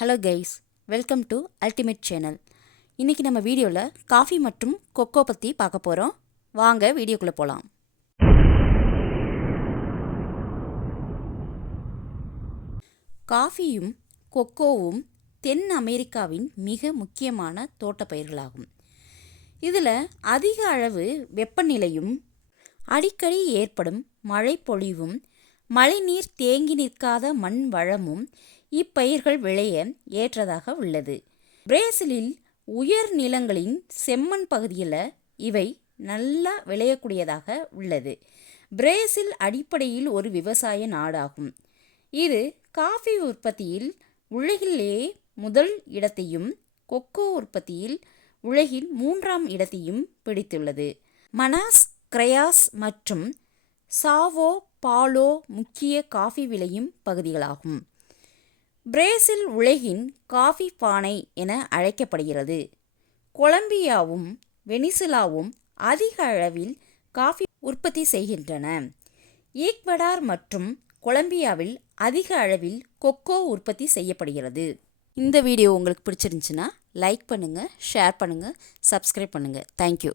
Hello guys, welcome to ultimate channel. இன்றைக்கி நம்ம வீடியோவில் காஃபி மற்றும் கொக்கோ பற்றி பார்க்க போகிறோம். வாங்க வீடியோக்குள்ளே போகலாம். காஃபியும் கொக்கோவும் தென் அமெரிக்காவின் மிக முக்கியமான தோட்டப்பயிர்களாகும். இதில் அதிக அளவு வெப்பநிலையும் அடிக்கடி ஏற்படும் மழைப்பொழிவும் மழைநீர் தேங்கி நிற்காத மண் வளமும் இப்பயிர்கள் விளைய ஏற்றதாக உள்ளது. பிரேசிலில் உயர் நிலங்களின் செம்மண் பகுதியில் இவை நல்லா விளையக்கூடியதாக உள்ளது. பிரேசில் அடிப்படையில் ஒரு விவசாய நாடாகும். இது காஃபி உற்பத்தியில் உலகிலேயே முதல் இடத்தையும் கொக்கோ உற்பத்தியில் உலகில் 3ஆம் இடத்தையும் பிடித்துள்ளது. மனாஸ் கிரெயாஸ் மற்றும் சாவோ பாலோ முக்கிய காஃபி விளையும் பகுதிகளாகும். பிரேசில் உலகின் காஃபி பானை என அழைக்கப்படுகிறது. கொலம்பியாவும் வெனிசுலாவும் அதிக அளவில் காஃபி உற்பத்தி செய்கின்றன. ஈக்வடார் மற்றும் கொலம்பியாவில் அதிக அளவில் கொக்கோ உற்பத்தி செய்யப்படுகிறது. இந்த வீடியோ உங்களுக்கு பிடிச்சிருந்துச்சுன்னா லைக் பண்ணுங்கள், ஷேர் பண்ணுங்கள், சப்ஸ்கிரைப் பண்ணுங்கள். தேங்க்யூ.